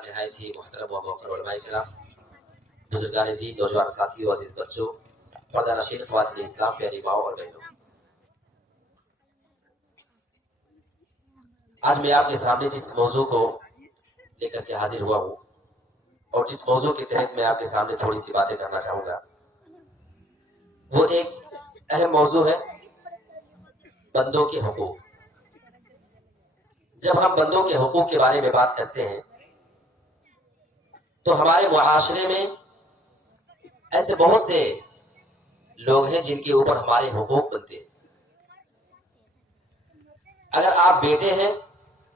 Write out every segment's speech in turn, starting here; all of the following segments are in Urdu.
نہایت ہی محترم و موقر علماء کرام، بزرگان دین، نوجوان ساتھیوں، عزیز بچوں، پردہ نشین خواتین اسلام، پیاری ماؤں اور بہنوں، آج میں آپ کے سامنے جس موضوع کو لے کر کے حاضر ہوا ہوں اور جس موضوع کے تحت میں آپ کے سامنے تھوڑی سی باتیں کرنا چاہوں گا، وہ ایک اہم موضوع ہے بندوں کے حقوق۔ جب ہم بندوں کے حقوق کے بارے میں بات کرتے ہیں تو ہمارے معاشرے میں ایسے بہت سے لوگ ہیں جن کے اوپر ہمارے حقوق بنتے ہیں۔ اگر آپ بیٹے ہیں،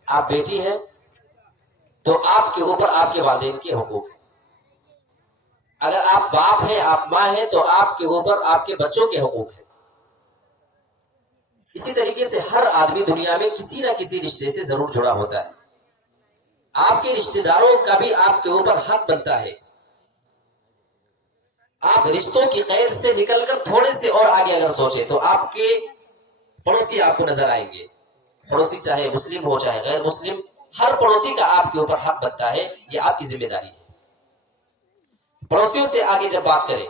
آپ بیٹی ہیں، تو آپ کے اوپر آپ کے والدین کے حقوق ہیں۔ اگر آپ باپ ہیں، آپ ماں ہیں، تو آپ کے اوپر آپ کے بچوں کے حقوق ہیں۔ اسی طریقے سے ہر آدمی دنیا میں کسی نہ کسی رشتے سے ضرور جڑا ہوتا ہے۔ آپ کے رشتہ داروں کا بھی آپ کے اوپر حق بنتا ہے۔ آپ رشتوں کی قید سے نکل کر تھوڑے سے اور آگے اگر سوچیں تو آپ کے پڑوسی آپ کو نظر آئیں گے۔ پڑوسی چاہے مسلم ہو چاہے غیر مسلم، ہر پڑوسی کا آپ کے اوپر حق بنتا ہے، یہ آپ کی ذمہ داری ہے۔ پڑوسیوں سے آگے جب بات کریں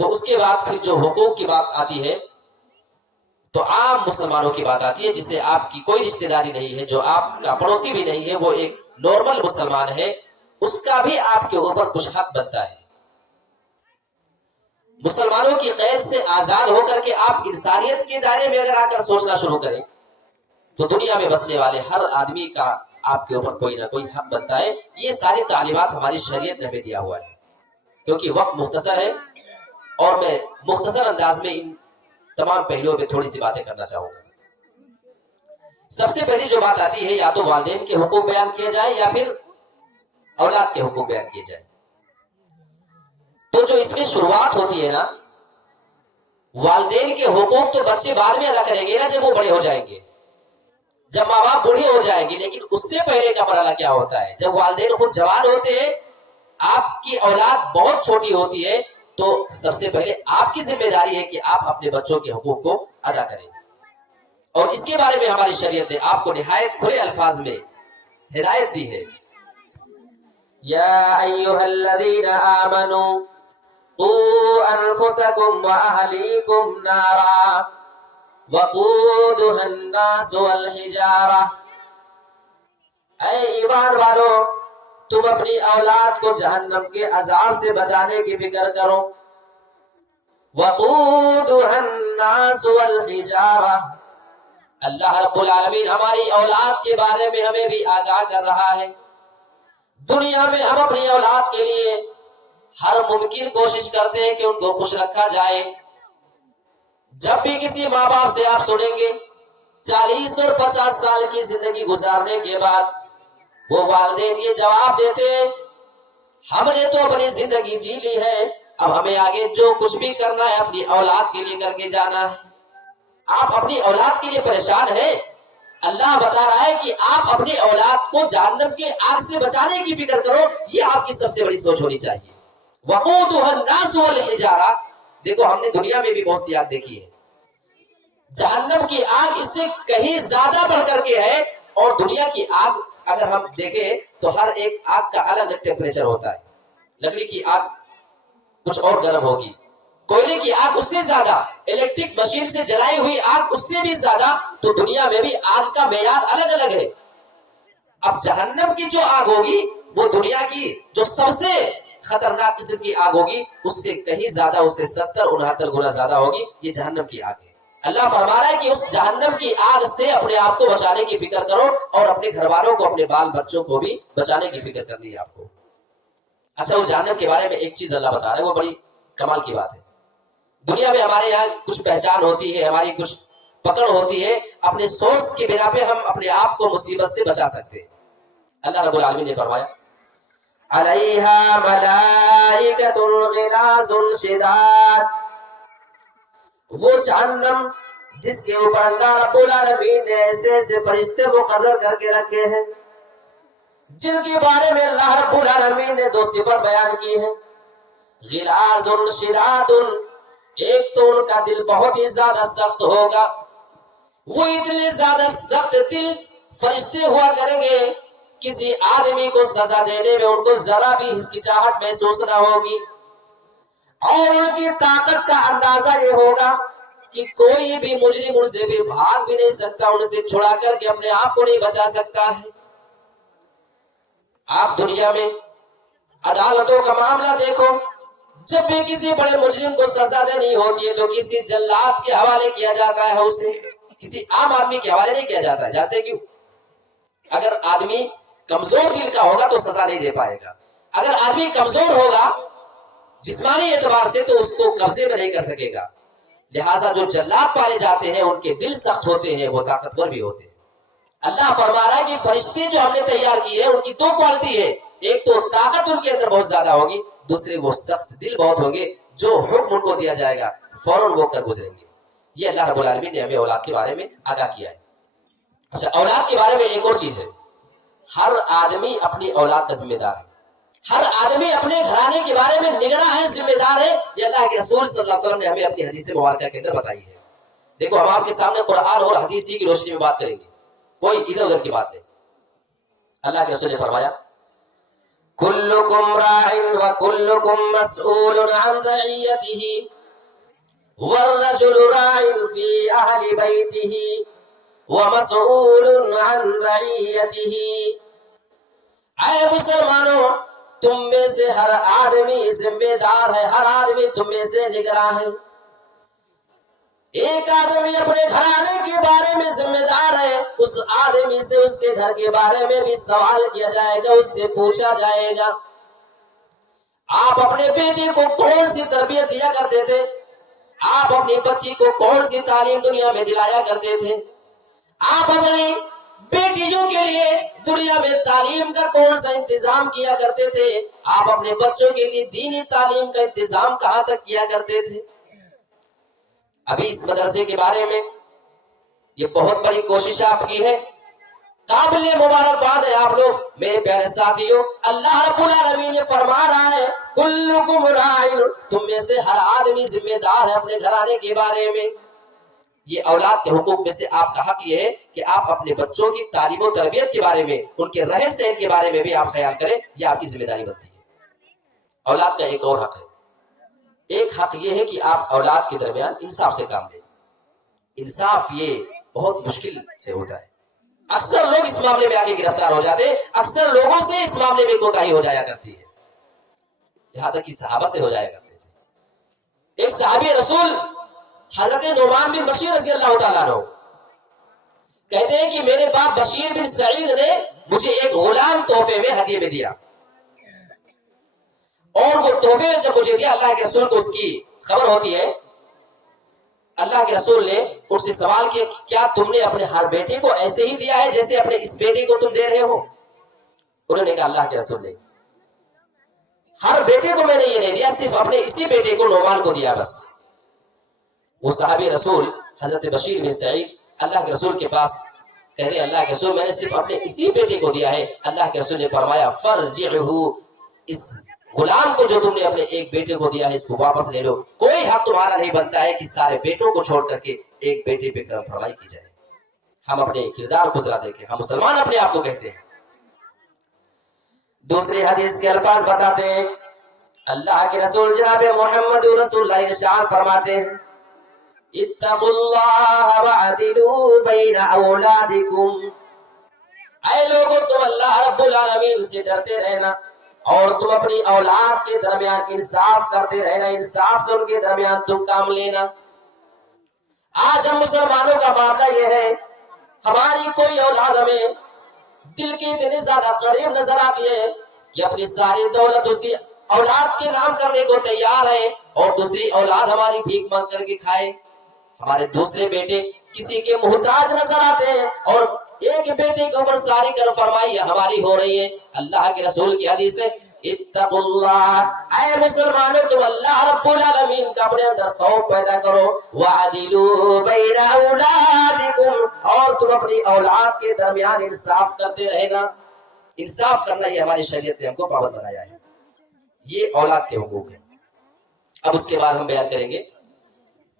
تو اس کے بعد پھر جو حقوق کی بات آتی ہے تو عام مسلمانوں کی بات آتی ہے، جس سے آپ کی کوئی رشتہ داری نہیں ہے، جو آپ کا پڑوسی بھی نہیں ہے، وہ ایک نارمل مسلمان ہے، اس کا بھی آپ کے اوپر کچھ حق بنتا ہے۔ مسلمانوں کی قید سے آزاد ہو کر کے آپ انسانیت کے دائرے میں اگر آ کر سوچنا شروع کریں تو دنیا میں بسنے والے ہر آدمی کا آپ کے اوپر کوئی نہ کوئی حق بنتا ہے۔ یہ ساری تعلیمات ہماری شریعت نے ہمیں دیا ہوا ہے۔ کیونکہ وقت مختصر ہے اور میں مختصر انداز میں ان تمام پہلوؤں پہ تھوڑی سی باتیں کرنا چاہوں گا۔ سب سے پہلی جو بات آتی ہے، یا تو والدین کے حقوق بیان کیے جائیں یا پھر اولاد کے حقوق بیان کیے جائیں۔ تو جو اس میں شروعات ہوتی ہے نا، والدین کے حقوق تو بچے بعد میں ادا کریں گے نا، جب وہ بڑے ہو جائیں گے، جب ماں باپ بوڑھے ہو جائیں گے، لیکن اس سے پہلے کا مرحلہ کیا ہوتا ہے؟ جب والدین خود جوان ہوتے ہیں، آپ کی اولاد بہت چھوٹی ہوتی ہے، تو سب سے پہلے آپ کی ذمہ داری ہے کہ آپ اپنے بچوں کے حقوق کو ادا کریں۔ اور اس کے بارے میں ہماری شریعت نے آپ کو نہایت کھلے الفاظ میں ہدایت دی ہے۔ یا ایھا الذین آمنوا قوا انفسکم واہلیکم نارا وقودها الناس والحجارہ، اے ایمان والو، تم اپنی اولاد کو جہنم کے عذاب سے بچانے کی فکر کرو۔ وقودها الناس والحجارہ، اللہ رب العالمین ہماری اولاد کے بارے میں ہمیں بھی آگاہ کر رہا ہے۔ دنیا میں ہم اپنی اولاد کے لیے ہر ممکن کوشش کرتے ہیں کہ ان کو خوش رکھا جائے۔ جب بھی کسی ماں باپ سے آپ سنیں گے 40 اور 50 سال کی زندگی گزارنے کے بعد وہ والدین یہ جواب دیتے ہیں، ہم نے تو اپنی زندگی جی لی ہے، اب ہمیں آگے جو کچھ بھی کرنا ہے اپنی اولاد کے لیے کر کے جانا ہے۔ آپ اپنی اولاد کے لیے پریشان ہیں؟ اللہ بتا رہا ہے کہ آپ اپنی اولاد کو جہنم کے آگ سے بچانے کی فکر کرو، یہ آپ کی سب سے بڑی سوچ ہونی چاہیے۔ وقودها الناس والحجارہ، دیکھو ہم نے دنیا میں بھی بہت سی آگ دیکھی ہے، جہنم کی آگ اس سے کہیں زیادہ بڑھ کر کے ہے، اور دنیا کی آگ اگر ہم دیکھیں تو ہر ایک آگ کا الگ الگ ٹیمپریچر ہوتا ہے۔ لکڑی کی آگ کچھ اور گرم ہوگی، کوئلے کی آگ اس سے زیادہ، الیکٹرک مشین سے جلائی ہوئی آگ اس سے بھی زیادہ، تو دنیا میں بھی آگ کا معیار الگ الگ ہے۔ اب جہنم کی جو آگ ہوگی وہ دنیا کی جو سب سے خطرناک قسم کی آگ ہوگی اس سے کہیں زیادہ، اس سے 70-69 گنا زیادہ ہوگی، یہ جہنم کی آگ ہے۔ اللہ فرما رہا ہے کہ اس جہنم کی آگ سے اپنے آپ کو بچانے کی فکر کرو، اور اپنے گھر والوں کو، اپنے بال بچوں کو بھی بچانے کی فکر کرنی ہے آپ کو۔ اچھا، اس جہنم کے بارے میں ایک چیز اللہ بتا رہا ہے، وہ بڑی کمال کی بات ہے۔ دنیا میں ہمارے یہاں کچھ پہچان ہوتی ہے، ہماری کچھ پکڑ ہوتی ہے، اپنے سورس کی بنا پہ ہم اپنے آپ کو مصیبت سے بچا سکتے ہیں۔ اللہ رب العالمین نے فرمایا علیہا ملائکۃ غلاظ شداد، وہ جہنم جس کے اوپر اللہ رب العالمین نے ایسے ایسے فرشتے مقرر کر کے رکھے ہیں، جن کے بارے میں اللہ رب العالمین نے 2 صفت بیان کی ہے۔ غلاظ شداد، ایک تو ان کا دل بہت ہی زیادہ سخت ہوگا، وہ اتنے زیادہ سخت دل فرشتے ہوا کریں گے کسی آدمی کو سزا دینے میں ان کو ذرا بھی ہچکچاہٹ محسوس نہ ہوگی، اور ان کی طاقت کا اندازہ یہ ہوگا کہ کوئی بھی مجرم ان سے بھی بھاگ بھی نہیں سکتا، ان سے چھڑا کر کے اپنے آپ کو نہیں بچا سکتا ہے۔ آپ دنیا میں عدالتوں کا معاملہ دیکھو، جب بھی کسی بڑے مجرم کو سزا دینی ہوتی ہے تو کسی جلاد کے حوالے کیا جاتا ہے، اسے کسی عام آدمی کے حوالے نہیں کیا جاتا ہے۔ جانتے کیوں؟ اگر آدمی کمزور دل کا ہوگا تو سزا نہیں دے پائے گا، اگر آدمی کمزور ہوگا جسمانی اعتبار سے تو اس کو قبضے میں نہیں کر سکے گا۔ لہٰذا جو جلاد پالے جاتے ہیں ان کے دل سخت ہوتے ہیں، وہ طاقتور بھی ہوتے ہیں۔ اللہ فرما رہا ہے کہ فرشتے جو ہم نے تیار کیے ہیں ان کی دو کوالٹی ہے، ایک تو طاقت ان کے اندر بہت زیادہ ہوگی، دوسرے وہ سخت دل بہت ہوں گے، جو حکم ان کو دیا جائے گا فوراً وہ کر گزریں گے۔ یہ اللہ رب العالمین نے ہمیں اولاد کے بارے میں آگاہ کیا ہے۔ اچھا، اولاد کے بارے میں ایک اور چیز ہے، ہر آدمی اپنی اولاد کا ذمہ دار ہے، ہر آدمی اپنے گھرانے کے بارے میں نگراں ہے، ذمہ دار ہے۔ یہ اللہ کے رسول صلی اللہ علیہ وسلم نے ہمیں اپنی حدیث مبارکہ کے اندر بتائی ہے۔ دیکھو، ہم آپ کے سامنے قرآن اور حدیث کی روشنی میں بات کریں گے، کوئی ادھر ادھر کی بات نہیں۔ اللہ کے رسول نے فرمایا کلکم راع وکلکم مسئول عن رعیتہ والرجل راع فی اہل بیتہ ومسئول عن رعیتہ۔ اے مسلمانوں، تم میں سے ہر آدمی ذمہ دار ہے، ہر آدمی تم میں سے نگراں ہے۔ ایک آدمی اپنے گھرانے کے بارے میں ذمہ دار ہے، اس آدمی سے اس کے گھر کے بارے میں بھی سوال کیا جائے گا، اس سے پوچھا جائے گا۔ آپ اپنے بیٹے کو کون سی تربیت دیا کرتے تھے؟ آپ اپنی بچی کو کون سی تعلیم دنیا میں دلایا کرتے تھے؟ آپ اپنی بیٹیوں کے لیے دنیا میں تعلیم کا کون سا انتظام کیا کرتے تھے؟ آپ اپنے بچوں کے لیے دینی تعلیم کا انتظام کہاں تک کیا کرتے تھے؟ ابھی اس مدرسے کے بارے میں یہ بہت بڑی کوشش آپ کی ہے، قابل مبارکباد ہے آپ لوگ میرے پیارے ساتھیوں۔ اللہ رب العالمین یہ فرما رہا ہے کلکم راع، تم میں سے ہر آدمی ذمہ دار ہے اپنے گھرانے کے بارے میں۔ یہ اولاد کے حقوق میں سے آپ کا حق یہ ہے کہ آپ اپنے بچوں کی تعلیم و تربیت کے بارے میں، ان کے رہن سہن کے بارے میں بھی آپ خیال کریں، یہ آپ کی ذمہ داری بنتی ہے۔ اولاد کا ایک اور حق ہے، ایک حق یہ ہے کہ آپ اولاد کے درمیان انصاف سے کام لیں۔ انصاف یہ بہت مشکل سے ہوتا ہے، اکثر لوگ اس معاملے میں آگے گرفتار ہو جاتے ہیں، اکثر لوگوں سے اس معاملے میں کوتاہی ہو جایا کرتی ہے، یہاں تک کہ صحابہ سے ہو جایا کرتے تھے۔ ایک صحابی رسول حضرت نعمان بن بشیر رضی اللہ تعالیٰ عنہ کہتے ہیں کہ میرے باپ بشیر بن سعید نے مجھے ایک غلام تحفے میں ہدیے میں دیا، اور وہ تحفے میں جب مجھے دیا، اللہ کے رسول کو اس کی خبر ہوتی ہے، اللہ کے رسول نے ان سے سوال کیا کیا تم نے اپنے ہر بیٹے کو ایسے ہی دیا ہے جیسے اپنے اس بیٹے کو تم دے رہے ہو؟ انہوں نے کہا اللہ کے رسول نے ہر بیٹے کو میں نے یہ نہیں دیا، صرف اپنے اسی بیٹے کو نعمان کو دیا بس۔ وہ صحابی رسول حضرت بشیر بن سعید اللہ کے رسول کے پاس کہہ رہے اللہ کے رسول میں نے صرف اپنے اسی بیٹے کو دیا ہے۔ اللہ کے رسول نے فرمایا فرجعہ، اس غلام کو جو تم نے اپنے ایک بیٹے کو دیا ہے اس کو واپس لے لو، کوئی حق تمہارا نہیں بنتا ہے کہ سارے بیٹوں کو چھوڑ کر کے ایک بیٹے پہ کرم فرمائی کی جائے۔ ہم اپنے کردار کو ذرا دیکھیں، ہم مسلمان اپنے آپ کو کہتے ہیں۔ دوسری حدیث کے الفاظ بتاتے ہیں، اللہ کے رسول جناب محمد رسول اللہ ارشاد فرماتے ہیں اتقوا اللہ وعدلوا بین اولادکم، اے لوگوں تم اللہ رب العالمین سے ڈرتے رہنا اور تم اپنی اولاد کے درمیان انصاف کرتے رہنا، انصاف سے ان کے درمیان تم کام لینا۔ آج ہم مسلمانوں کا معاملہ یہ ہے، ہماری کوئی اولاد ہمیں دل کی اتنی زیادہ قریب نظر آتی ہے کہ اپنی ساری دولت اسی اولاد کے نام کرنے کو تیار ہے، اور دوسری اولاد ہماری بھیک مانگ کر کے کھائے۔ ہمارے دوسرے بیٹے کسی کے محتاج نظر آتے ہیں اور ایک بیٹے کے اوپر ساری کرم فرمائی ہماری ہو رہی ہے۔ اللہ کے رسول کی حدیث ہے اتقوا اللہ، اے مسلمانوں تم اللہ رب العالمین کا اپنے اندر خوف پیدا کرو، وعدلوا بین اولادکم، اور تم اپنی اولاد کے درمیان انصاف کرتے رہنا۔ انصاف کرنا یہ ہماری شریعت نے ہم کو پابند بنایا ہے، یہ اولاد کے حقوق ہیں۔ اب اس کے بعد ہم بیان کریں گے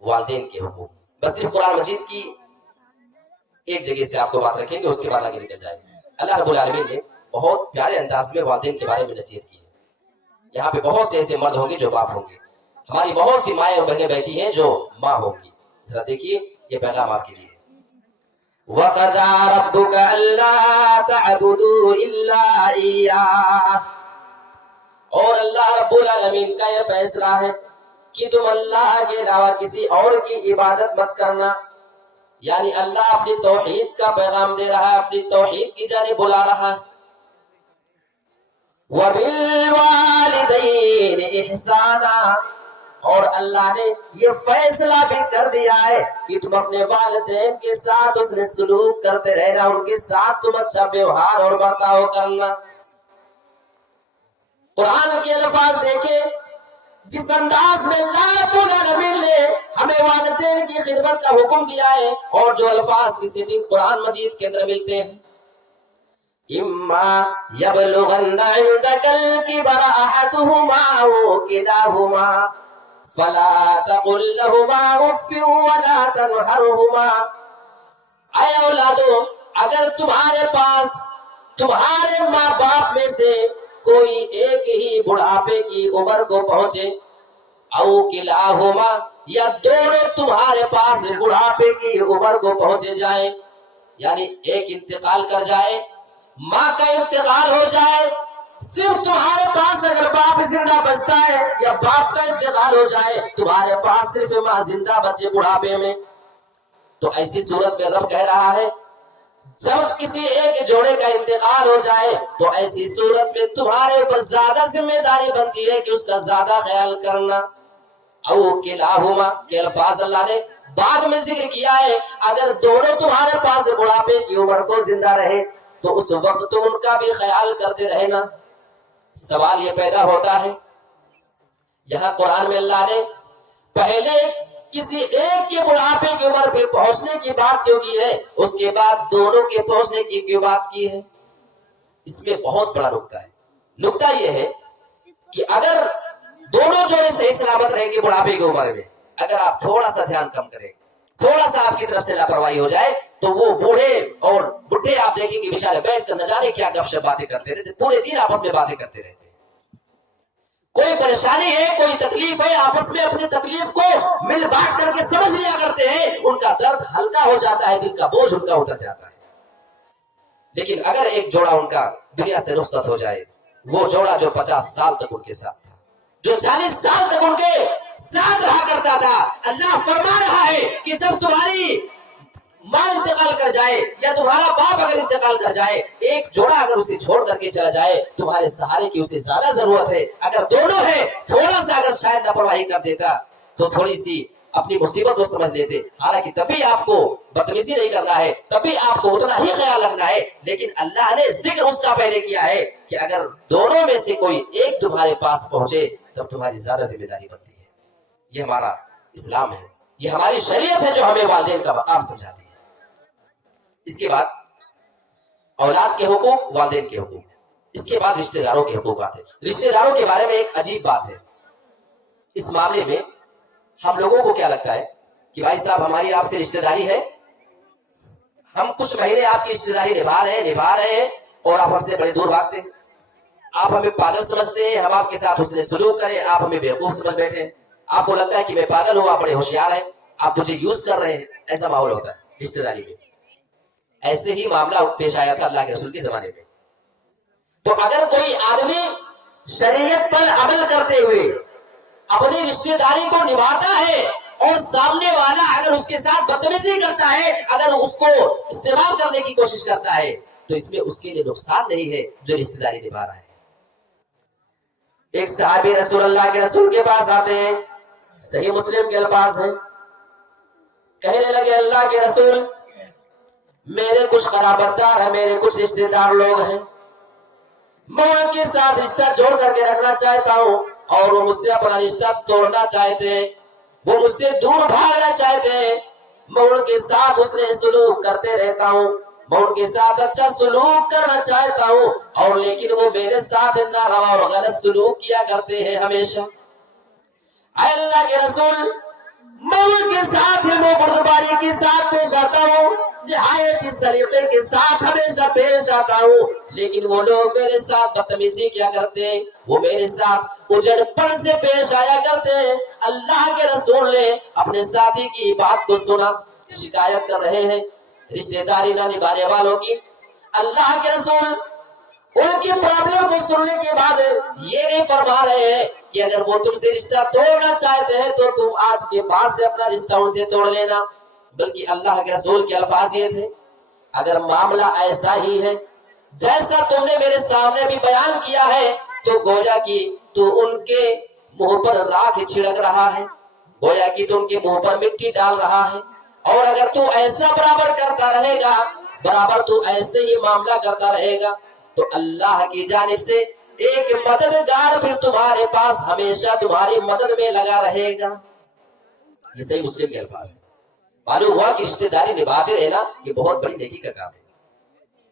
والدین کے حقوق، بس صرف قرآن مجید کی ایک جگہ سے آپ کو بات رکھیں گے، اس کے بعد آگے نکل جائیں گے۔ اللہ رب العالمین نے بہت پیارے انداز میں والدین کے بارے میں نصیحت کی ہے. یہاں پہ بہت سے ایسے مرد ہوں گے جو باپ ہوں گے, ہماری بہت سی مائیں اور بہنیں بیٹھی ہیں جو ماں ہوں گی. ذرا دیکھیے یہ پیغام آپ کے لیے. وَقَضَىٰ رَبُّكَ أَلَّا تَعْبُدُوا إِلَّا إِيَّاهُ, اور اللہ رب العالمین کا یہ فیصلہ ہے کہ تم اللہ کے علاوہ کسی اور کی عبادت مت کرنا. یعنی اللہ اپنی توحید کا پیغام دے رہا ہے, اپنی توحید کی جانب بلا رہا ہے. وَبِالْوَالِدَيْنِ إِحْسَانًا, اور اللہ نے یہ فیصلہ بھی کر دیا ہے کہ تم اپنے والدین کے ساتھ اس نے سلوک کرتے رہنا, ان کے ساتھ تم اچھا ویوہار اور برتاؤ کرنا. قرآن کے الفاظ دیکھیں, جس انداز میں اللہ رب العالمین نے ہمیں والدین کی خدمت کا حکم دیا ہے, اور جو الفاظ کی سیٹنگ قرآن مجید کے اندر ملتے ہیں. اما یبلغن عندک الکبر احدہما او کلاہما فلا تقل لهما اف ولا تنہرہما. اے اولادو, اگر تمہارے پاس تمہارے ماں باپ میں سے کوئی ایک ہی بڑھاپے کی عمر کو پہنچے, او کلاہما, یا دونوں تمہارے پاس بڑھاپے کی عمر کو پہنچے جائیں, یعنی ایک انتقال کر جائے, ماں کا انتقال ہو جائے, صرف تمہارے پاس اگر باپ زندہ بچتا ہے, یا باپ کا انتقال ہو جائے, تمہارے پاس صرف ماں زندہ بچے بڑھاپے میں, تو ایسی صورت میں رب کہہ رہا ہے جب کسی ایک جوڑے کا انتقال ہو جائے تو ایسی صورت میں تمہارے اوپر زیادہ ذمہ داری بنتی ہے کہ اس کا زیادہ خیال کرنا. او کلاہما کے الفاظ اللہ نے بعد میں ذکر کیا ہے, اگر دونوں تمہارے پاس بڑھاپے کی عمر کو زندہ رہے تو اس وقت تم ان کا بھی خیال کرتے رہنا. سوال یہ پیدا ہوتا ہے, یہاں قرآن میں اللہ نے پہلے کسی ایک کے بڑھاپے کی عمر پہ پہنچنے کی بات کیوں کی ہے, اس کے بعد دونوں کے پہنچنے کی کیوں بات کی ہے؟ اس میں بہت بڑا نکتہ ہے. نکتہ یہ ہے کہ اگر دونوں جوڑے صحیح سلامت رہیں گے بڑھاپے کی عمر میں, اگر آپ تھوڑا سا دھیان کم کریں, تھوڑا سا آپ کی طرف سے لاپرواہی ہو جائے, تو وہ بوڑھے اور بڈھے آپ دیکھیں گے بیچارے بیٹھ کر نہ جانے کیا گپ شپ باتیں کرتے رہتے, پورے دن آپس میں باتیں کرتے رہتے. کوئی پریشانی ہے, کوئی تکلیف ہے, آپس میں اپنی تکلیف کو مل بانٹ کر کے سمجھ لیا کرتے ہیں, ان کا درد ہلکا ہو جاتا ہے, دل کا بوجھ ان کا اتر جاتا ہے. لیکن اگر ایک جوڑا ان کا دنیا سے رخصت ہو جائے, وہ جوڑا جو 50 سال تک ان کے ساتھ تھا, جو 40 سال تک ان کے ساتھ رہا کرتا تھا, اللہ فرما رہا ہے کہ جب تمہاری ماں انتقال کر جائے یا تمہارا باپ اگر انتقال کر جائے, ایک جوڑا اگر اسے چھوڑ کر کے چلا جائے, تمہارے سہارے کی اسے زیادہ ضرورت ہے. اگر دونوں ہیں, تھوڑا سا اگر شاید لاپرواہی کر دیتا تو تھوڑی سی اپنی مصیبت کو سمجھ لیتے. حالانکہ تبھی آپ کو بدتمیزی نہیں کرنا ہے, تبھی آپ کو اتنا ہی خیال رکھنا ہے, لیکن اللہ نے ذکر اس کا پہلے کیا ہے کہ اگر دونوں میں سے کوئی ایک تمہارے پاس پہنچے تب تمہاری زیادہ ذمہ داری بنتی ہے. یہ ہمارا اسلام ہے, یہ ہماری شریعت ہے جو ہمیں والدین کا مقام سمجھاتی ہے. اس کے بعد اولاد کے حقوق, والدین کے حقوق, اس کے بعد رشتہ داروں کے حقوق آتے ہیں. رشتہ داروں کے بارے میں ایک عجیب بات ہے. اس معاملے میں ہم لوگوں کو کیا لگتا ہے کہ بھائی صاحب ہماری آپ سے رشتہ داری ہے, ہم کچھ مہینے آپ کی رشتہ داری نبھا رہے ہیں اور آپ ہم سے بڑے دور بھاگتے ہیں, آپ ہمیں پاگل سمجھتے ہیں, ہم آپ کے ساتھ حسن سلوک کریں, آپ ہمیں بیوقوف سمجھ بیٹھے ہیں, آپ کو لگتا ہے کہ میں پاگل ہوں, آپ بڑے ہوشیار ہیں, آپ مجھے یوز کر رہے ہیں. ایسا ماحول ہوتا ہے رشتہ داری میں. ایسے ہی معاملہ پیش آیا تھا اللہ کے رسول کے زمانے میں. تو اگر کوئی آدمی شریعت پر عمل کرتے ہوئے اپنی رشتہ داری کو نبھاتا ہے اور سامنے والا اگر اس کے ساتھ بدتمیزی کرتا ہے, اگر اس کو استعمال کرنے کی کوشش کرتا ہے, تو اس میں اس کے لیے نقصان نہیں ہے جو رشتہ داری نبھا رہا ہے. ایک صحابی رسول اللہ کے رسول کے پاس آتے ہیں, صحیح مسلم کے الفاظ ہیں, کہنے لگے اللہ کے رسول میرے کچھ قرابت دار ہیں, میرے کچھ رشتہ دار لوگ ہیں, میں ان کے ساتھ رشتہ جوڑ کر کے رکھنا چاہتا ہوں اور وہ مجھ سے اپنا رشتہ توڑنا چاہتے ہیں, وہ مجھ سے دور بھاگنا چاہتے ہیں. میں ان کے ساتھ حسن سلوک کرتے رہتا ہوں, میں ان کے ساتھ اچھا سلوک کرنا چاہتا ہوں, اور لیکن وہ میرے ساتھ ناروا اور غلط سلوک کیا کرتے ہیں ہمیشہ. اے اللہ کے رسول میں ان کے ساتھ علم و بردباری کے ساتھ پیش آتا ہوں, نہایت اس طریقے کے ساتھ ہمیشہ پیش آتا ہوں، لیکن وہ لوگ میرے ساتھ بدتمیزی کیا کرتے ہیں، وہ میرے ساتھ اجڑ پن سے پیش آیا کرتے ہیں۔ اللہ کے رسول نے اپنے ساتھی کی بات کو سنا، شکایت کر رہے ہیں رشتہ داری نہ نبھانے والوں کی۔ اللہ کے رسول ان کی پرابلم کو سننے کے بعد یہ نہیں فرما رہے ہیں کہ اگر وہ تم سے رشتہ توڑنا چاہتے ہیں تو تم آج کے بعد سے اپنا رشتہ ان سے توڑ لینا، بلکہ اللہ کے رسول کے الفاظ یہ تھے، اگر معاملہ ایسا ہی ہے جیسا تم نے میرے سامنے بھی بیان کیا ہے تو گویا کہ تو ان کے منہ پر راکھ چھڑک رہا ہے، گویا کہ تو ان کے منہ پر مٹی ڈال رہا ہے، اور اگر تو ایسا برابر کرتا رہے گا، برابر تو ایسے ہی معاملہ کرتا رہے گا تو اللہ کی جانب سے ایک مددگار پھر تمہارے پاس ہمیشہ تمہاری مدد میں لگا رہے گا۔ یہ صحیح مسلم کے الفاظ ہیں۔ معلوم ہوا کہ رشتہ داری نبھاتے رہنا یہ بہت بڑی نیکی کا کام ہے۔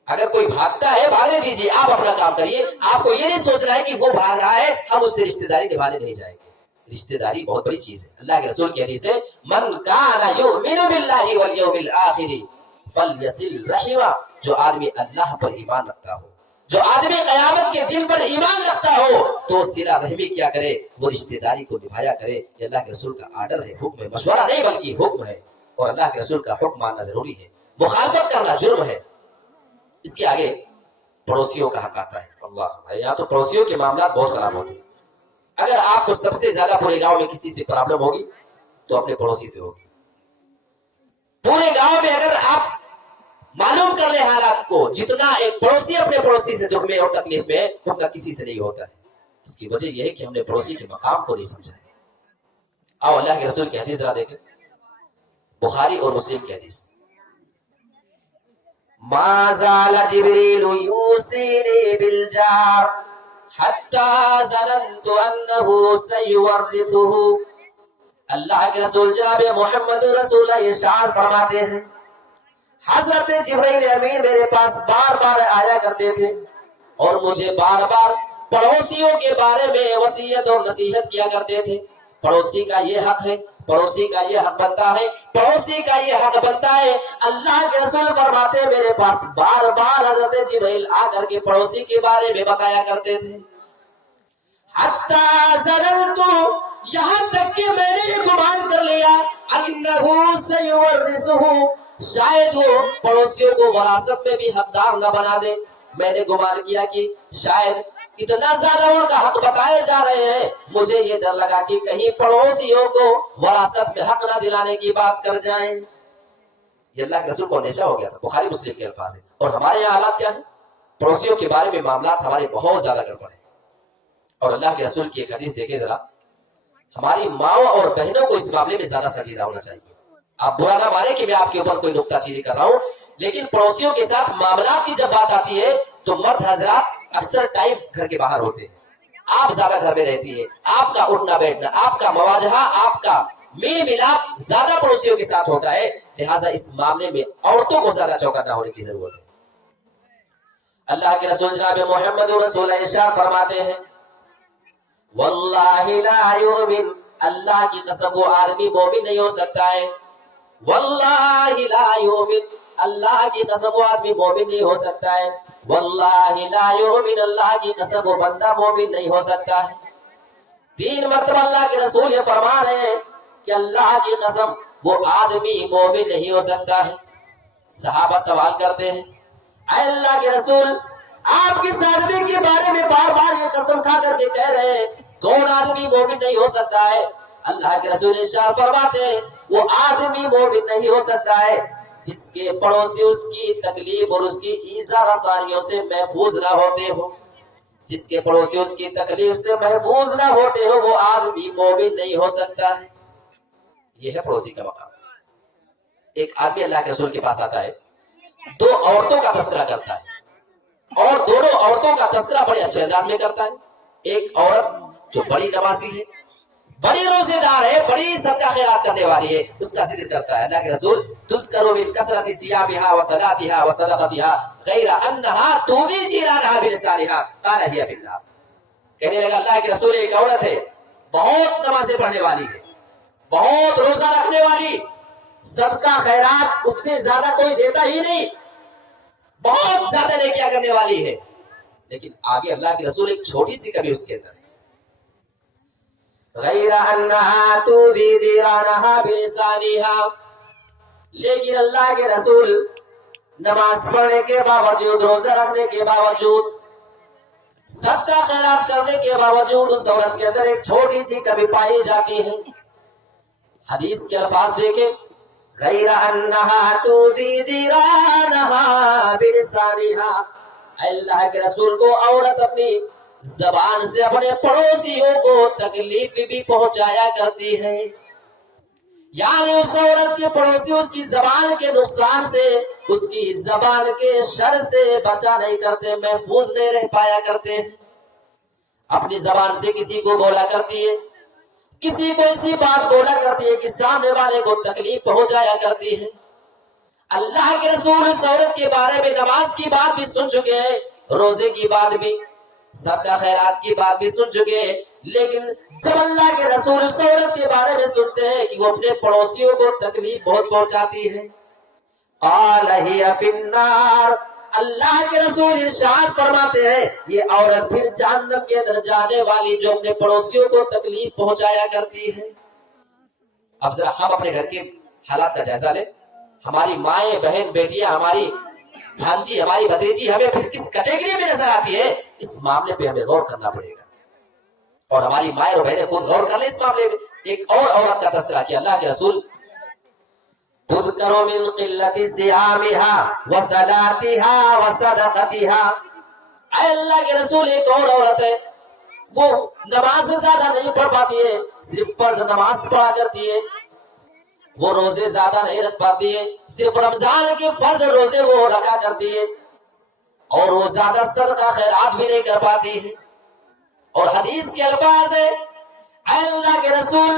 اگر کوئی بھاگتا ہے بھاگنے دیجیے، آپ اپنا کام کریے، آپ کو یہ نہیں سوچنا ہے کہ وہ بھاگ رہا ہے ہم اس سے رشتہ داری نبھانے نہیں جائیں گے۔ رشتہ داری بہت بڑی چیز ہے۔ اللہ کے رسول کی حدیث ہے، من کان یؤمن باللہ والیوم الآخر فلیصل رحمہ، جو آدمی اللہ پر ایمان رکھتا ہو، جو آدمی قیامت کے دن پر ایمان رکھتا ہو تو صلہ رحمی کیا کرے، وہ رشتہ داری کو نبھایا کرے۔ یہ اللہ کے رسول کا آرڈر ہے، حکم ہے، مشورہ نہیں بلکہ حکم ہے، اور اللہ کے رسول کا حکم ماننا ضروری ہے، مخالفت کرنا جرم ہے۔ اس کے آگے پڑوسیوں کا حق آتا ہے۔ اللہ، یہاں تو پڑوسیوں کے معاملات بہت خراب ہوتے ہیں۔ اگر آپ کو سب سے زیادہ پورے گاؤں میں کسی سے پرابلم ہوگی تو اپنے پڑوسی سے ہوگی۔ پورے گاؤں میں اگر آپ معلوم کر لیں حالات کو، جتنا ایک پڑوسی اپنے پڑوسی سے دکھ میں اور تکلیف میں، اتنا کسی سے نہیں ہوتا ہے۔ اس کی وجہ یہ ہے کہ ہم نے پڑوسی کے مقام کو نہیں سمجھا ہے۔ آؤ اللہ کے رسول کی حدیث ذرا دیکھیں، بخاری اور مسلم کی حدیث، ما زال جبریل یوصینی بالجار حتی ظننت انہ سیورثہ۔ اللہ کے رسول جناب محمد رسول اللہ ارشاد فرماتے ہیں، حضرت جبرائیل امین میرے پاس بار بار آیا کرتے تھے اور مجھے بار بار پڑوسیوں کے بارے میں وصیت اور نصیحت کیا کرتے تھے۔ پڑوسی کا یہ حق ہے، پڑوسی کا یہ حق بنتا ہے، پڑوسی کا یہ حق بنتا ہے۔ اللہ کے رسول فرماتے ہیں میرے پاس بار بار حضرت جبرائیل آ کر کے پڑوسی کے بارے میں بتایا کرتے تھے۔ حتی ظننت، یہاں تک کہ میں نے یہ گمان کر لیا، انہ سیورثہ، شاید وہ پڑوسیوں کو وراثت میں بھی حقدار نہ بنا دے۔ میں نے گمان کیا کہ شاید اتنا زیادہ ان کا حق بتائے جا رہے ہیں، مجھے یہ ڈر لگا کہ کہیں پڑوسیوں کو وراثت میں حق نہ دلانے کی بات کر جائیں۔ یہ اللہ کے رسول کو اندیشہ ہو گیا تھا۔ بخاری مسلم کے الفاظ ہیں۔ اور ہمارے یہاں حالات کیا ہیں؟ پڑوسیوں کے بارے میں معاملات ہمارے بہت زیادہ گڑبڑ ہیں۔ اور اللہ کے رسول کی ایک حدیث دیکھیں ذرا، ہماری ماں اور بہنوں کو اس معاملے میں زیادہ سنجیدہ ہونا چاہیے۔ آپ برا نہ مانیں کہ میں آپ کے اوپر کوئی نکتہ چینی کر رہا ہوں، لیکن پڑوسیوں کے ساتھ معاملات کی جب بات آتی ہے تو مرد حضرات اکثر ٹائم گھر کے باہر ہوتے ہیں، آپ زیادہ گھر میں رہتی ہے، آپ کا اٹھنا بیٹھنا، آپ کا مواجہہ، آپ کا میل ملاپ زیادہ پڑوسیوں کے ساتھ ہوتا ہے، لہٰذا اس معاملے میں عورتوں کو زیادہ چوکنا ہونے کی ضرورت ہے۔ اللہ کے رسول جناب محمد رسول ارشاد فرماتے ہیں، واللہ لا یؤمن، اللہ کی قسم وہ آدمی مومن نہیں ہو سکتا ہے، واللہ لا یؤمن، اللہ کی قسم وہ آدمی مومن نہیں ہو سکتا ہے، واللہ لا یؤمن، اللہ کی قسم وہ بندہ مومن نہیں ہو سکتا ہے۔ 3 مرتبہ اللہ کے رسول یہ فرما رہے ہیں کہ اللہ کی قسم وہ آدمی مومن نہیں ہو سکتا ہے۔ صحابہ سوال کرتے ہیں، اے اللہ کے رسول، آپ کی آدمی کے بارے میں بار بار یہ قسم کھا کر کے کہہ رہے ہیں، کون آدمی مومن نہیں ہو سکتا ہے؟ اللہ کے رسول ارشاد فرماتے ہیں، وہ آدمی مومن نہیں ہو سکتا ہے جس کے پڑوسی اس کی تکلیف اور اس کی ایذا رسانیوں سے محفوظ نہ ہوتے ہو، جس کے پڑوسی اس کی تکلیف سے محفوظ نہ ہوتے ہو، وہ آدمی مومن نہیں ہو سکتا ہے۔ یہ ہے پڑوسی کا مقام۔ ایک آدمی اللہ کے رسول کے پاس آتا ہے، 2 عورتوں کا تذکرہ کرتا ہے اور دونوں عورتوں کا تذکرہ بڑے اچھے انداز میں کرتا ہے۔ ایک عورت جو بڑی نمازی ہے، بڑی روزے دار ہے، بڑی صدقہ خیرات کرنے والی ہے، اس کا ذکر کرتا ہے۔ اللہ کے رسول تذکر من کثرت صیامها وصلاتها وصدقتها غیر انها تؤذی جیرانها بلسانها قال هي في النار۔ کہنے لگا اللہ کے رسول ایک عورت ہے، بہت نمازیں پڑھنے والی ہے، بہت روزہ رکھنے والی، صدقہ خیرات اس سے زیادہ کوئی دیتا ہی نہیں، بہت زیادہ نیکیاں کرنے والی ہے، لیکن آگے اللہ کے رسول ایک چھوٹی سی کمی اس کے اندر، غیر انہا تودی جیرانہا بلسانہا، لیکن اللہ کے رسول نماز پڑھنے کے باوجود، روزہ رکھنے کے باوجود، صدقہ خیرات کرنے کے باوجود اس عورت کے اندر ایک چھوٹی سی کمی پائی جاتی ہے۔ حدیث کے الفاظ دیکھیں، غیر انہا تودی جیرانہا بلسانہا، اللہ کے رسول کو عورت اپنی زبان سے اپنے پڑوسیوں کو تکلیف بھی پہنچایا کرتی ہے، یعنی اس عورت کے پڑوسی اس کی زبان کے نقصان سے، اس کی زبان کے شر سے بچا نہیں کرتے، محفوظ نہیں رہ پایا کرتے ہیں، اپنی زبان سے کسی کو بولا کرتی ہے، کسی کو ایسی بات بولا کرتی ہے کہ سامنے والے کو تکلیف پہنچایا کرتی ہے۔ اللہ کے رسول اس عورت کے بارے میں نماز کی بات بھی سن چکے ہیں، روزے کی بات بھی، صدقہ خیرات کی بات بھی سن چکے ہیں، لیکن جب اللہ کے رسول اس عورت کے بارے میں سنتے ہیں کہ وہ اپنے پڑوسیوں کو تکلیف بہت پہنچاتی ہے، قال ہی فی النار، اللہ کے رسول ارشاد فرماتے ہیں یہ عورت پھر جہنم کے اندر جانے والی جو اپنے پڑوسیوں کو تکلیف پہنچایا کرتی ہے۔ اب ذرا ہم اپنے گھر کے حالات کا جائزہ لیں، ہماری مائیں، بہن، بیٹیاں، ہماری بھانجی، ہماری بھتیجی ہمیں پھر کس کیٹیگری میں نظر آتی ہے، اس معاملے پہ ہمیں غور کرنا پڑے گا، اور ہماری مائیں اور بہنیں خود غور کر لیں اس معاملے میں۔ ایک اور عورت کا تذکرہ کیا اللہ کے رسول، تذکر من قلت صیامها وصلاتها وصدقتها، اے اللہ کے رسول ایک اور عورت ہے، وہ نماز زیادہ نہیں پڑھ پاتی ہے، صرف فرض نماز پڑھا کرتی ہے، وہ روزے زیادہ نہیں رکھ پاتی ہے، صرف رمضان کے فرض روزے وہ رکھا کرتی ہے، اور وہ زیادہ صدقہ خیرات بھی نہیں کر پاتی ہے، اور حدیث کے الفاظ ہے اے اللہ کے رسول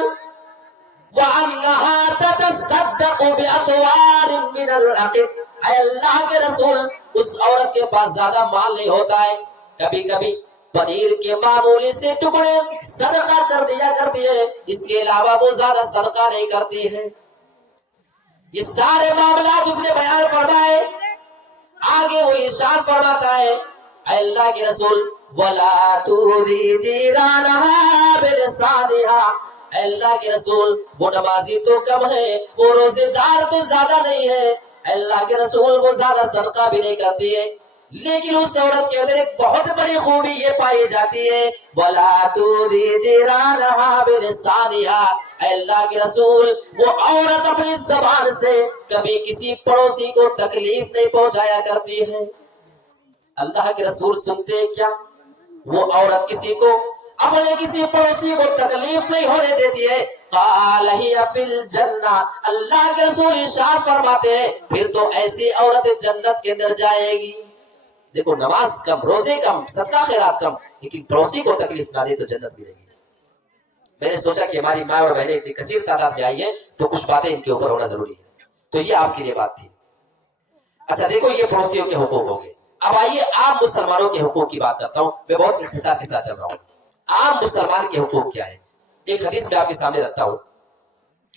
وَأَنَّهَا تَتَصَدَّقُ بِأَطْوَارٍ مِّنَ الْعَقِدِ، اے اللہ کے رسول اس عورت کے پاس زیادہ مال نہیں ہوتا ہے، کبھی کبھی پنیر کے معمولی سے ٹکڑے صدقہ کر دیا کرتی ہے، اس کے علاوہ وہ زیادہ صدقہ نہیں کرتی ہے۔ یہ سارے معاملات اس نے بیان فرمائے، آگے وہ ارشاد فرماتا ہے اے اللہ کے رسول وَلَا تُؤْذِي جِيرَانَهَا بِلِسَانِهَا، اے اللہ کے رسول وہ نمازی تو کم ہے، وہ روزے دار تو زیادہ نہیں ہے، اے اللہ کے رسول وہ زیادہ صدقہ بھی نہیں کرتی ہے، لیکن اس عورت کے اندر ایک بہت بڑی خوبی یہ پائی جاتی ہے وَلَا تُؤْذِي جِيرَانَهَا بِلِسَانِهَا، اے اللہ کے رسول وہ عورت اپنی زبان سے کبھی کسی پڑوسی کو تکلیف نہیں پہنچایا کرتی ہے۔ اللہ کے رسول سنتے کیا، وہ عورت کسی کو اپنے کسی پڑوسی کو تکلیف نہیں ہونے دیتی ہے، قال ہی فی الجنہ، اللہ کے رسول ارشاد فرماتے ہیں پھر تو ایسی عورت جنت کے اندر جائے گی۔ دیکھو نماز کم، روزے کم، صدقہ خیرات کم، لیکن پڑوسی کو تکلیف نہ دے تو جنت ملے گی۔ میں نے سوچا کہ ہماری ماں اور بہنیں اتنی کثیر تعداد میں آئی ہیں تو کچھ باتیں ان کے اوپر ہونا ضروری ہے، تو یہ آپ کے لیے بات تھی۔ اچھا دیکھو یہ پڑوسیوں کے حقوق ہوں گے، اب آئیے عام مسلمانوں کے حقوق کی بات کرتا ہوں، میں بہت اختصار کے ساتھ چل رہا ہوں۔ عام مسلمان کے حقوق کیا ہے؟ ایک حدیث میں آپ کے سامنے رکھتا ہوں،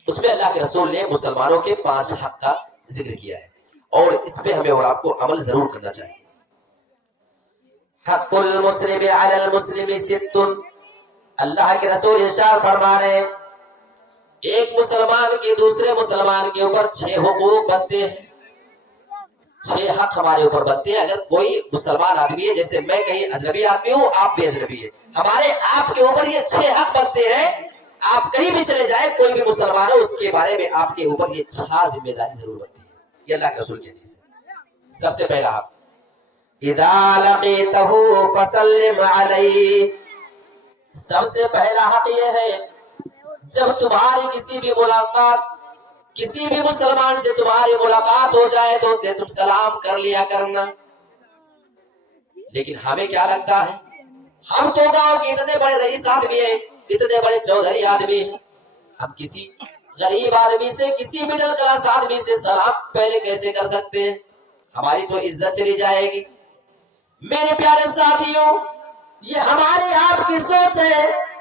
اس میں اللہ کے رسول نے مسلمانوں کے 5 حق کا ذکر کیا ہے، اور اس پہ ہمیں اور آپ کو عمل ضرور کرنا چاہیے۔ حق المسلم علی المسلم 6، اللہ کے رسول ارشاد فرما رہے ہیں ایک مسلمان کے دوسرے مسلمان کے اوپر 6 حقوق بنتے ہیں، 6 حق ہمارے اوپر بنتے ہیں۔ اگر کوئی مسلمان آدمی ہے، جیسے میں کہیں اجنبی آدمی ہوں، آپ بھی اجنبی ہے، ہمارے آپ کے اوپر یہ 6 حق بنتے ہیں، آپ کہیں بھی چلے جائیں کوئی بھی مسلمان ہو اس کے بارے میں آپ کے اوپر یہ 6 ذمہ داری ضرور بنتی ہے، یہ اللہ کے رسول کی حدیث ہے۔ سب سے پہلا حق اذا لقیتہ فسلم علیہ، سب سے پہلا حق یہ ہے جب تمہاری کسی بھی ملاقات، کسی بھی مسلمان سے تمہاری ملاقات ہو جائے تو اسے تم سلام کر لیا کرنا۔ لیکن ہمیں کیا لگتا ہے، ہم تو گاؤں کے اتنے بڑے رئیس آدمی ہیں، اتنے بڑے چودھری آدمی ہیں، ہم کسی غریب آدمی سے، کسی مڈل کلاس آدمی سے سلام پہلے کیسے کر سکتے ہیں، ہماری تو عزت چلی جائے گی۔ میرے پیارے ساتھیوں، یہ ہماری آپ کی سوچ ہے،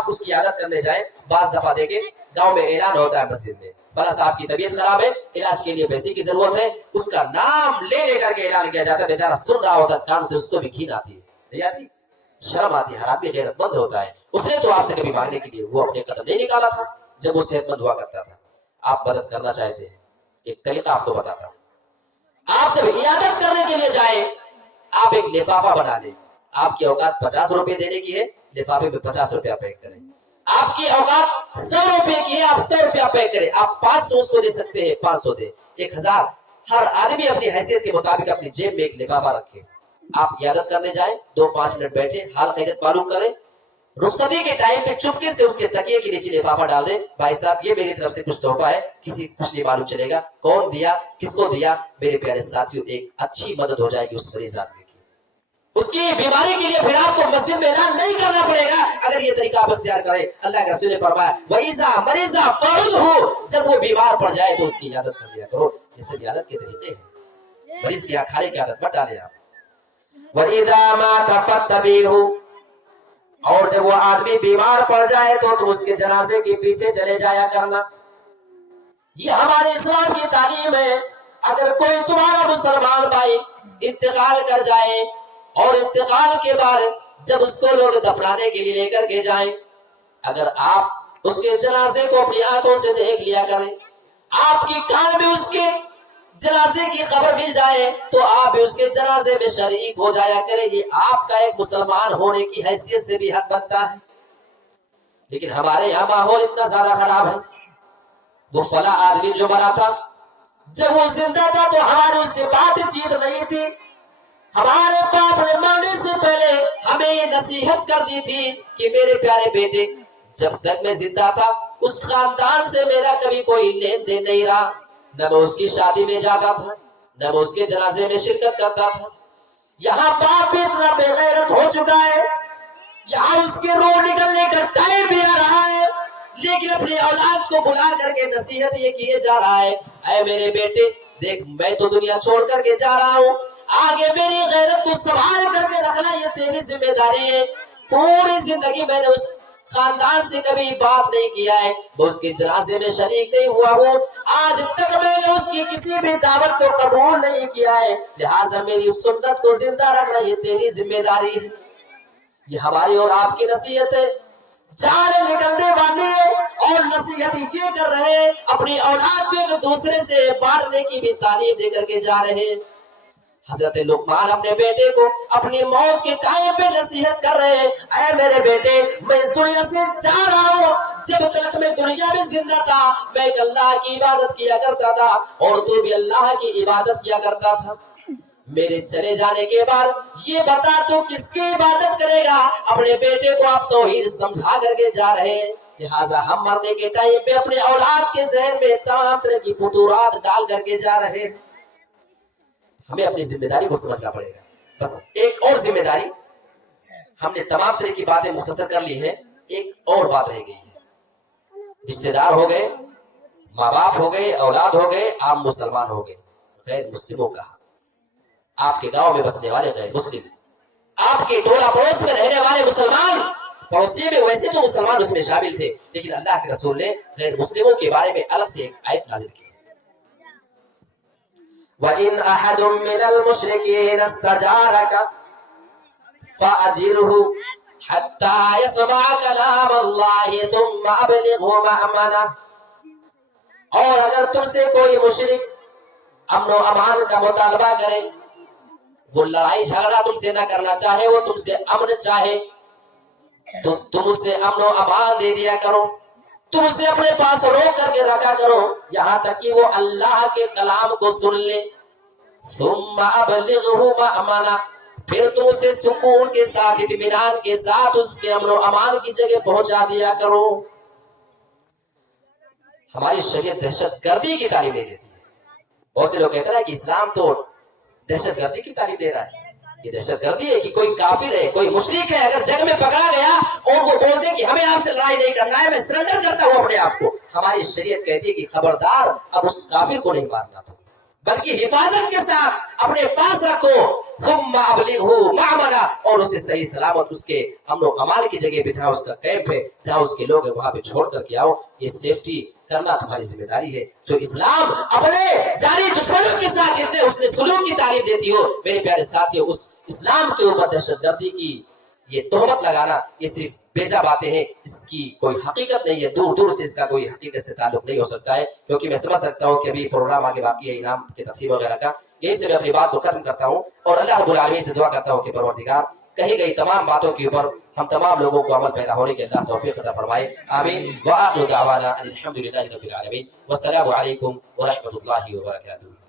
آپ اس کی عادت کرنے جائیں, بعض دفعہ دیکھیں گاؤں میں اعلان ہوتا ہے مسجد میں, فلاں صاحب کی طبیعت خراب ہے, علاج کے لیے پیسے کی ضرورت ہے, اس کا نام لے لے کر کے اعلان کیا جاتا ہے, بیچارہ سن رہا ہوتا ہے, کان سے اس کو بھی گھین آتی ہے, نہیں آتی, شرم آتی ہے, ہر آدمی غیرت مند ہوتا ہے. اس نے تو آپ سے کبھی مانگنے کے لیے وہ اپنے قدم نہیں نکالا تھا جب وہ صحت مند ہوا کرتا تھا. آپ مدد کرنا چاہتے ہیں, ایک طریقہ آپ کو بتاتا ہوں. آپ جب عیادت کرنے کے لیے جائیں, آپ ایک لفافہ بنا لیں. آپ کی اوقات 50 روپے دینے کی ہے, لفافے میں 50 روپیہ پیک کریں. آپ کی اوقات 100 روپے کی ہے, آپ 100 روپیہ پیک کریں. آپ 500 اس کو دے سکتے ہیں, 500 دے, 1000. ہر آدمی اپنی حیثیت کے مطابق اپنی جیب میں ایک لفافہ رکھے. آپ عیادت کرنے جائیں, 2-5 منٹ بیٹھے, حال خیریت معلوم کریں. رخصتی کے ٹائم پہ چپکے سے اس کے تکیے کے نیچے لفافہ ڈال دیں, بھائی صاحب یہ میری طرف سے کچھ تحفہ ہے, کسی کچھ نہیں معلوم چلے گا کون دیا, کس کو دیا. میرے پیارے ساتھیوں, ایک اچھی مدد ہو جائے گی اس مریض آدمی کی, اس کی بیماری کے لیے. پھر آپ کو مسجد میں اعلان نہیں کرنا پڑے گا اگر یہ طریقہ آپ اختیار کریں. اللہ کے رسول نے فرمایا وَإِذَا مَرِضَ فَعُدْهُ, جب وہ بیمار پڑ جائے تو اس کی عیادت کر لیا کرو. یہ سب عیادت کے طریقے ہیں, مریض کی کھانے کی عادت مت ڈالیں آپ. وَإِذَا مَاتَ فَاتَّبِعْهُ, اور جب وہ آدمی بیمار پڑ جائے تو تم اس کے جنازے کے پیچھے چلے جایا کرنا. یہ ہمارے اسلام کی تعلیم ہے. اگر کوئی تمہارا مسلمان بھائی انتقال کر جائے اور انتقال کے بعد جب اس کو لوگ دفنانے کے لیے لے کر کے جائیں, اگر آپ اس کے جنازے کو اپنی آنکھوں سے دیکھ لیا کریں, آپ کی کان میں اس کے جنازے کی خبر مل جائے تو آپ اس کے جنازے میں شریک ہو جایا کریں. یہ آپ کا ایک مسلمان ہونے کی حیثیت سے بھی حق بنتا ہے. لیکن ہمارے یہاں ماحول اتنا زیادہ خراب ہے. وہ فلاں آدمی جو مرا تھا, جب وہ زندہ تھا تو ہماری اس سے بات چیت نہیں تھی. ہمارے باپ نے مرنے سے پہلے ہمیں یہ نصیحت کر دی تھی کہ میرے پیارے بیٹے, جب تک میں زندہ تھا اس خاندان سے میرا کبھی کوئی لین دین نہیں رہا. نہ میں اس کی شادی میں جاتا تھا, نہ میں اس کے جنازے میں شرکت کرتا تھا. یہاں باپ بھی اتنا بے غیرت ہو چکا ہے, یہاں اس کے روح نکلنے کا ٹائم بھی آ رہا ہے, لیکن اپنی اولاد کو بلا کر کے نصیحت یہ کیے جا رہا ہے, اے میرے بیٹے دیکھ, میں تو دنیا چھوڑ کر کے جا رہا ہوں, آگے میری غیرت کو سنبھال کر کے رکھنا یہ تیری ذمہ داری ہے. پوری زندگی میں نے اس خاندان سے کبھی بات نہیں کیا ہے, وہ اس کے جنازے میں شریک نہیں ہوا ہوں, آج تک میں نے اس کی کسی بھی دعوت کو قبول نہیں کیا ہے, لہٰذا میری اس سنت کو زندہ رکھنا یہ تیری ذمہ داری ہے. یہ ہماری اور آپ کی نصیحت ہے. جان نکلنے والے اور نصیحت یہ کر رہے ہیں, اپنی اولاد کو ایک دوسرے سے بانٹنے کی بھی تعلیم دے کر کے جا رہے ہیں. حضرت لقمان اپنے بیٹے کو اپنی موت کے ٹائم پہ نصیحت کر رہے ہیں, اے میرے بیٹے میں اس دنیا سے جا رہا ہوں, جب تک میں دنیا میں زندہ تھا میں ایک اللہ کی عبادت کیا کرتا تھا اور تو بھی اللہ کی عبادت کیا کرتا تھا. میرے چلے جانے کے بعد یہ بتا تو کس کی عبادت کرے گا. اپنے بیٹے کو آپ توحید سمجھا کر کے جا رہے ہیں, لہٰذا ہم مرنے کے ٹائم پہ اپنے اولاد کے ذہن میں تمام طرح کی فطورات ڈال کر کے جا رہے ہیں. ہمیں اپنی ذمہ داری کو سمجھنا پڑے گا. بس ایک اور ذمہ داری, ہم نے تمام طرح کی باتیں مختصر کر لی ہیں, ایک اور بات رہ گئی ہے. رشتے دار ہو گئے, ماں باپ ہو گئے, اولاد ہو گئے, آپ مسلمان ہو گئے, غیر مسلموں کا, آپ کے گاؤں میں بسنے والے غیر مسلم, آپ کے ٹولہ پڑوس میں رہنے والے مسلمان, پڑوسی میں ویسے تو مسلمان اس میں شامل تھے, لیکن اللہ کے رسول نے غیر مسلموں کے بارے میں الگ سے ایک آیت نازل کی. وَإِنْ أَحَدٌ مِّنَ الْمُشْرِكِينَ اسْتَجَارَكَ فَأَجِرْهُ حَتَّى يَسْمَعَ كَلَامَ اللَّهِ ثُمَّ أَبْلِغْهُ مَأْمَنَهُ. اور اگر تم سے کوئی مشرک امن و امان کا مطالبہ کرے, وہ لڑائی جھگڑا تم سے نہ کرنا چاہے, وہ تم سے امن چاہے, تو تم اس سے امن و امان دے دیا کرو, تم اسے اپنے پاس روک کر کے رکھا کرو یہاں تک کہ وہ اللہ کے کلام کو سن لے. ثم ابلغه مأمنا, پھر تم اسے سکون کے ساتھ, اطمینان کے ساتھ اس کے امن و امان کی جگہ پہنچا دیا کرو. ہماری شریعت دہشت گردی کی تعلیم نہیں دیتی ہے. بہت سے لوگ کہتے ہیں کہ اسلام تو دہشت گردی کی تعلیم دے رہا ہے. یہ دہشت گردی ہے کہ کوئی کافر ہے, کوئی مشرک ہے, اگر جنگ میں پکڑا گیا اور وہ بولتے کہ ہمیں آپ سے لڑائی نہیں کرنا ہے, میں سرنڈر کرتا ہوں اپنے آپ کو, ہماری شریعت کہتی ہے کہ خبردار اب اس کافر کو نہیں مارنا. تو بلکہ حفاظت کے ساتھ اپنے پاس رکھو. ثم ابلغہ معمنا، اور اسے صحیح سلامت اس کے امن و امان کی جگہ پہ جہاں اس کا کیمپ ہے، جہاں اس کے لوگ ہیں، وہاں پہ چھوڑ کر کے آؤ. یہ سیفٹی کرنا تمہاری ذمہ داری ہے. جو اسلام اپنے جاری دشمنوں کے ساتھ اتنے اس نے سلوک کی تعلیم دیتی ہو، میرے پیارے ساتھیو، اس اسلام کے اوپر دہشت گردی کی یہ تہمت لگانا یہ صرف بیجا باتیں ہیں، اس کی کوئی حقیقت نہیں ہے. دور دور سے اس کا کوئی حقیقت سے تعلق نہیں ہو سکتا ہے. کیونکہ میں سمجھ سکتا ہوں کہ ابھی پروگرام آگے باقی ہے انعام کے تقسیم وغیرہ کا. یہی سے میں اپنی بات کو ختم کرتا ہوں اور اللہ رب العالمین سے دعا کرتا ہوں کہ پروردگار کہی گئی تمام باتوں کے اوپر ہم تمام لوگوں کو عمل پیدا ہونے کے اللہ توفیق عطا فرمائے. آمین. وآخر دعوانا ان الحمد للہ رب العالمین. والسلام علیکم ورحمۃ اللہ وبرکاتہ.